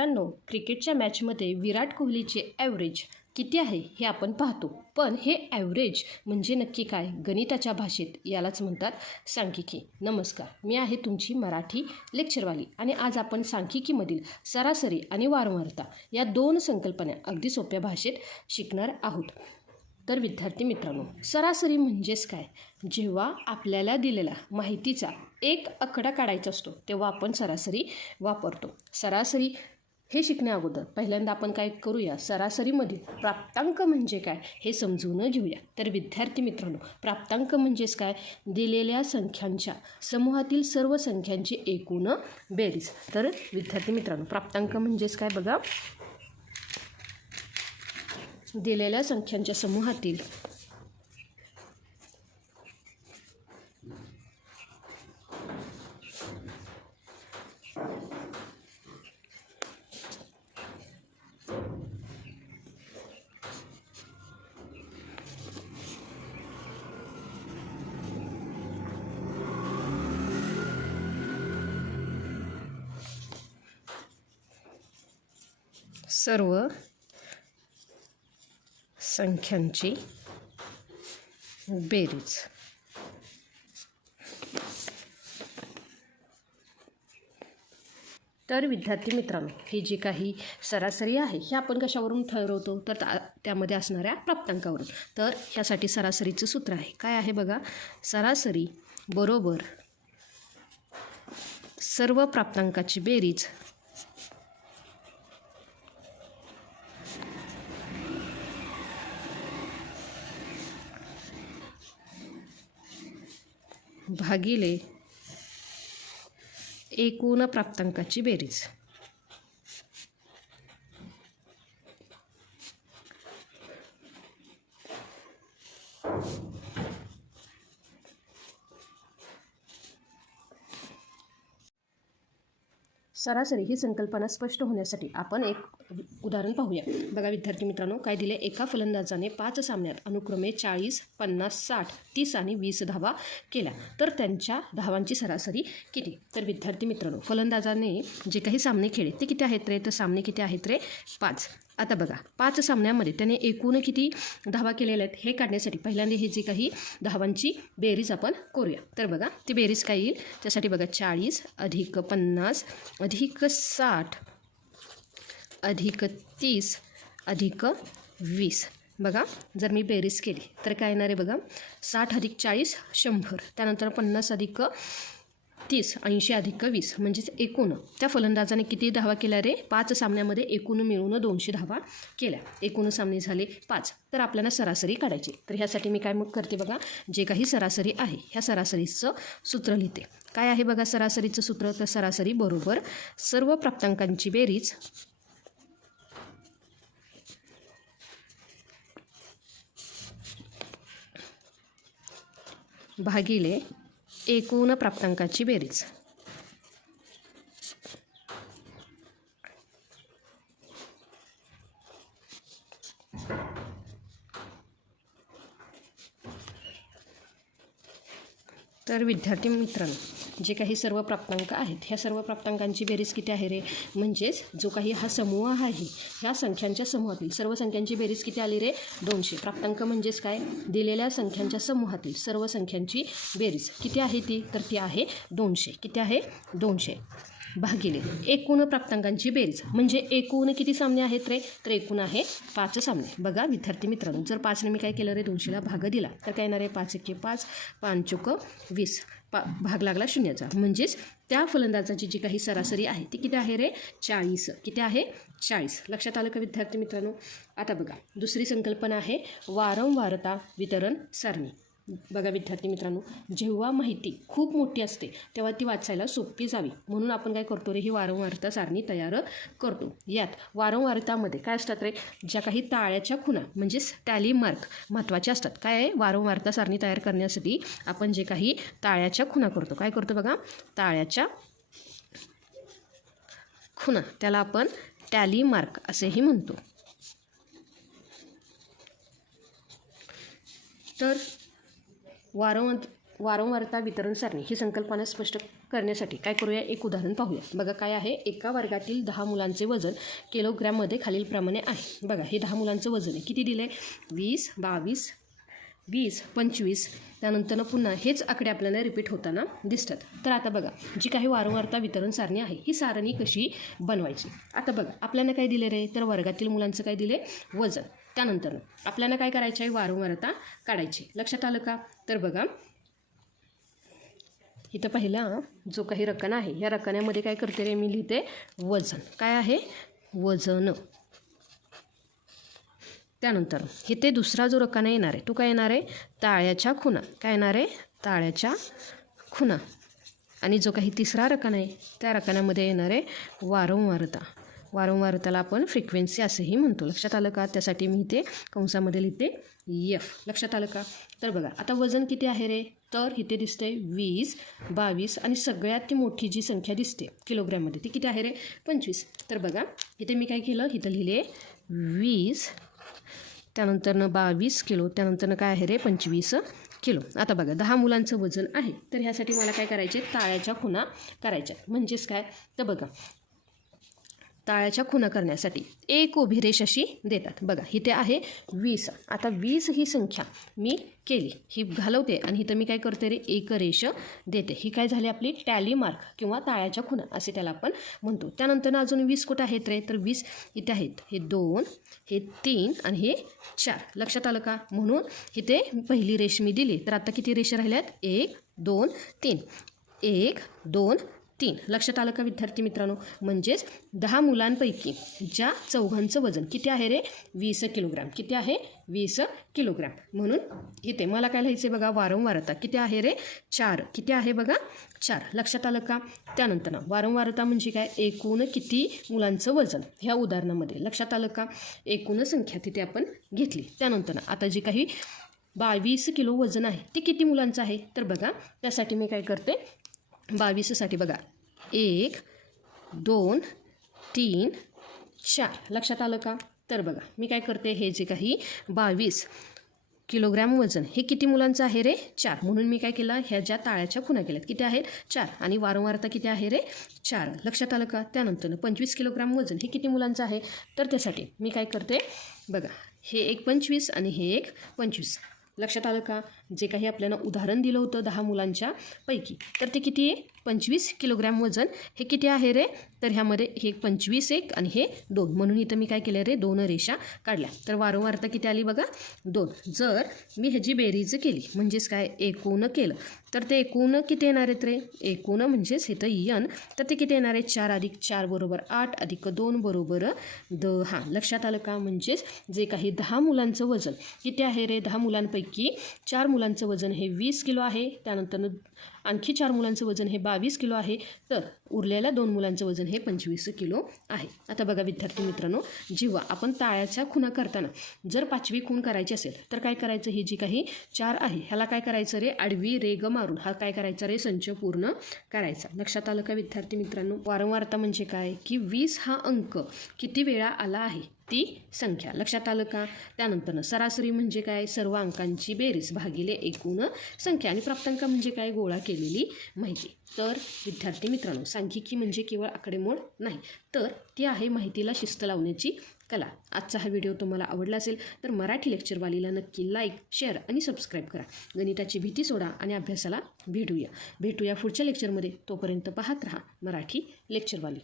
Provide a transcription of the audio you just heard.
मित्रांनो, क्रिकेटच्या मॅचमध्ये विराट कोहलीचे ॲव्हरेज किती आहे हे आपण पाहतो. पण हे ॲव्हरेज म्हणजे नक्की काय? गणिताच्या भाषेत यालाच म्हणतात सांख्यिकी. नमस्कार, मी आहे तुमची मराठी लेक्चरवाली आणि आज आपण सांख्यिकीमधील सरासरी आणि वारंवारता या दोन संकल्पना अगदी सोप्या भाषेत शिकणार आहोत. तर विद्यार्थी मित्रांनो, सरासरी म्हणजेच काय? जेव्हा आपल्याला दिलेला माहितीचा एक आकडा काढायचा असतो तेव्हा आपण सरासरी वापरतो. सरासरी हे शिकण्या अगोदर पहिल्यांदा आपण काय करूया, सरासरीमधील प्राप्तांक म्हणजे काय हे समजून घेऊया. तर विद्यार्थी मित्रांनो, प्राप्तांक म्हणजेच काय? दिलेल्या संख्यांच्या समूहातील सर्व संख्यांची एकूण बेरीज. तर विद्यार्थी मित्रांनो, प्राप्तांक म्हणजेच काय बघा, दिलेल्या संख्यांच्या समूहातील सर्व संख्यांची बेरीज. तर विद्यार्थी मित्रांनो, ही जी काही सरासरी आहे हे आपण कशावरून ठरवतो? तर त्यामध्ये असणाऱ्या प्राप्तांकावरून. तर ह्यासाठी सरासरीचं सूत्र आहे. काय आहे बघा, सरासरी बरोबर सर्व प्राप्तांकाची बेरीज भागिले एकूण प्राप्तांकाची बेरीज. सरासरी ही संकल्पना स्पष्ट होण्यासाठी आपण एक उदाहरण पाहूया. बघा विद्यार्थी मित्रांनो, काय दिले? एका फलंदाजाने 5 सामन्यात अनुक्रमे 40, 50, 60, 30 आणि 20 धावा केल्या. तर त्यांच्या धावांची सरासरी किती? तर विद्यार्थी मित्रांनो, फलंदाजाने जे काही सामने खेळले ते किती आहेत रे? तर सामने किती आहेत रे? 5. आता बघा, 5 सामन्यामध्ये त्याने एकूण किती धावा केलेल्या आहेत हे काढण्यासाठी पहिल्यांदा हे जी काही धावांची बेरीज आपण करूया. तर बघा, ती बेरीज काय येईल? त्यासाठी बघा, 40 अधिक 50 अधिक 60 अधिक 30 अधिक 20. बघा, जर मी बेरीज केली तर काय येणार आहे बघा, 60 अधिक 40 100, त्यानंतर 50 अधिक 30 80 अधिक 20 म्हणजेच एकूण त्या फलंदाजाने किती धावा केल्या रे? 5 सामन्यामध्ये एकूण मिळून 200 धावा केल्या. एकूण सामने झाले 5. तर आपल्याला सरासरी काढायची. तर ह्यासाठी मी काय मग करते बघा, जे काही सरासरी आहे ह्या सरासरीचं सूत्र लिहिते. काय आहे बघा सरासरीचं सूत्र? तर सरासरी बरोबर सर्व प्राप्तांकांची बेरीज भागिले एकूण प्राप्तांकाची बेरीज. तर विद्यार्थी मित्रांनो, जे काही सर्व प्राप्तांक आहेत ह्या सर्व प्राप्तांकांची बेरीज किती आहे रे? म्हणजेच जो काही हा समूह आहे ह्या संख्यांच्या समूहातील सर्व संख्यांची बेरीज किती आली रे? 200. प्राप्तांक म्हणजेच काय? दिलेल्या संख्यांच्या समूहातील सर्व संख्यांची बेरीज किती आहे ती? तर ती आहे 200. किती आहे? 200 भागिले एकूण प्राप्तांकांची बेरीज म्हणजे एकूण किती सामने आहेत रे? तर एकूण आहे 5 सामने. बघा विद्यार्थी मित्रांनो, जर 5ने मी काय केलं रे? 200ला भाग दिला तर काय येणार आहे? 5 एके 5 5 चोक 20. भाग लागला शून्याचा. म्हणजेच त्या फलंदाजाची जी काही सरासरी आहे ती किती आहे रे? 40. किती आहे? 40. लक्षात आलं का विद्यार्थी मित्रांनो? आता बघा, दुसरी संकल्पना आहे वारंवारता वितरण सारणी. बघा विद्यार्थी मित्रांनो, जेव्हा माहिती खूप मोठी असते तेव्हा ती वाचायला सोपी जावी म्हणून आपण काय करतो रे? ही वारंवारता सारणी तयार करतो. यात वारंवारतामध्ये काय असतात रे? ज्या काही ताळ्याच्या खुणा म्हणजेच टॅली मार्क महत्त्वाचे असतात. काय आहे? वारंवारता सारणी तयार करण्यासाठी आपण जे काही ताळ्याच्या खुणा करतो, काय करतो बघा, ताळ्याच्या खुणा, त्याला आपण टॅली मार्क असेही म्हणतो. तर वारंवारता वितरण सारणी ही संकल्पना स्पष्ट करण्यासाठी काय करूया, एक उदाहरण पाहूया. बघा काय आहे, एका वर्गातील 10 मुलांचे वजन किलोग्रॅममध्ये खालीलप्रमाणे आहे. बघा हे 10 मुलांचं वजन आहे, किती दिलं आहे, 20, 22, 20, 25. त्यानंतर पुन्हा हेच आकडे आपल्याला रिपीट होताना दिसतात. तर आता बघा जी काही वारंवारता वितरण सारणी आहे, ही सारणी कशी बनवायची. आता बघा आपल्याला काय दिले रे, तर वर्गातील मुलांचं काय दिले, वजन. त्यानंतर आपल्याला काय करायचं आहे, वारंवारता काढायची. लक्षात आलं का. तर बघा इथं पहिला जो काही रकाना आहे, या रकान्यामध्ये काय करते रे, मी लिहिते वजन. काय आहे, वजन. त्यानंतर इथे दुसरा जो रकाना येणार आहे, तो काय येणार आहे, ताळ्याच्या खुणा. काय येणार आहे, ताळ्याच्या खुणा. आणि जो काही तिसरा रकाना आहे, त्या रकान्यामध्ये येणार आहे वारंवारता. वारंवारताला आपण फ्रिक्वेन्सी असंही म्हणतो. लक्षात आलं का. त्यासाठी मी इथे कंसामध्ये लिहिते एफ. लक्षात आलं का. तर बघा आता वजन किती आहे रे, तर इथे दिसते 20, 22 आणि सगळ्यात मोठी जी संख्या दिसते किलोग्रॅममध्ये ती किती आहे रे, 25. तर बघा इथे मी काय केलं, इथं लिहिले 20, त्यानंतरनं 22 किलो, त्यानंतरनं काय आहे रे, 25 किलो. आता बघा 10 मुलांचं वजन आहे, तर ह्यासाठी मला काय करायचे, ताळ्याच्या खुणा करायच्या. म्हणजेच काय, तर बघा ताळ्याच्या खुणा करण्यासाठी एक उभी रेष अशी देतात. बघा इथे आहे 20. आता 20 ही संख्या मी केली, ही घालवते आणि इथं मी काय करते रे, एक रेष देते. ही काय झाली आपली टॅली मार्क किंवा ताळ्याच्या खुणा असे त्याला आपण म्हणतो. त्यानंतर अजून 20 कुठं आहेत रे, तर 20 इथे आहेत. हे 2, हे 3 आणि हे 4. लक्षात आलं का. म्हणून इथे पहिली रेष मी दिली. तर आता किती रेषा राहिल्यात, 1, 2, 3. 1, 2, 3. लक्षात आलं का विद्यार्थी मित्रांनो. म्हणजेच 10 मुलांपैकी ज्या चौघांचं वजन किती आहे रे, 20 किलोग्रॅम. किती आहे, 20 किलोग्रॅम. म्हणून इथे मला काय लिहायचं आहे बघा, वारंवारता किती आहे रे, 4. किती आहे बघा, 4. लक्षात आलं का. त्यानंतर वारंवारता म्हणजे काय, एकूण किती मुलांचं वजन. ह्या उदाहरणामध्ये लक्षात आलं का, एकूण संख्या तिथे आपण घेतली. त्यानंतर आता जी काही 22 किलो वजन आहे ते किती मुलांचं आहे, तर बघा त्यासाठी मी काय करते, 22साठी बघा 1, 2, 3, 4. लक्षात आलं का. तर बघा मी काय करते, हे जे काही 22 किलोग्रॅम वजन हे किती मुलांचं आहे रे, 4. म्हणून मी काय केलं, ह्या ज्या ताळ्याच्या खुणा केल्यात किती आहेत, 4. आणि वारंवारता किती आहे रे, 4. लक्षात आलं का. त्यानंतर 25 किलोग्रॅम वजन हे किती मुलांचं आहे, तर त्यासाठी मी काय करते बघा, हे एक 25 आणि हे एक 25. लक्षात आलं का. जे काही आपल्याला उदाहरण दिलं होतं 10 मुलांच्या पैकी, तर ते किती आहे, 25 किलोग्रॅम वजन हे किती आहे रे, तर ह्यामध्ये हे 25 एक आणि हे 2. म्हणून इथं मी काय केलं रे, 2 रेषा काढल्या. तर वारंवारता किती आली बघा, 2. जर मी ह्याची बेरीज केली म्हणजेच काय, एकूण केलं, तर ते एकूण किती येणार आहेत रे, एकूण म्हणजेच इथं यन, तर ते किती येणार आहे, 4 अधिक 4 बरोबर 8 अधिक 2 बरोबर 10. लक्षात आलं का. म्हणजेच जे काही 10 मुलांचं वजन किती आहे रे, 10 मुलांपैकी 4 मुलांचं वजन हे 20 किलो आहे. त्यानंतर आणखी 4 मुलांचं वजन हे 22 किलो आहे. तर उरलेल्या 2 मुलांचं वजन हे 25 किलो आहे. आता बघा विद्यार्थी मित्रांनो, जेव्हा आपण ताळ्याच्या खुणा करताना जर 5वी खूण करायची असेल तर काय करायचं, ही जी काही 4 आहे ह्याला काय करायचं रे, आडवी रेघ मारून हा काय करायचा रे, संच पूर्ण करायचा. लक्षात आलं का विद्यार्थी मित्रांनो. वारंवारता म्हणजे काय, की 20 हा अंक किती वेळा आला आहे ती संख्या. लक्षात आलं का. त्यानंतर सरासरी म्हणजे काय, सर्व अंकांची बेरीज भागिले एकूण संख्या. आणि प्राप्तांक म्हणजे काय, गोळा केलेली माहिती. तर विद्यार्थी मित्रांनो, सांख्यिकी म्हणजे केवळ आकडेमोड नाही, तर ती आहे माहितीला शिस्त लावण्याची कला. आजचा हा व्हिडिओ तुम्हाला आवडला असेल तर मराठी लेक्चरवालीला नक्की लाईक, शेअर आणि सबस्क्राईब करा. गणिताची भीती सोडा आणि अभ्यासाला भेटूया पुढच्या लेक्चरमध्ये. तोपर्यंत पाहत राहा मराठी लेक्चरवाली.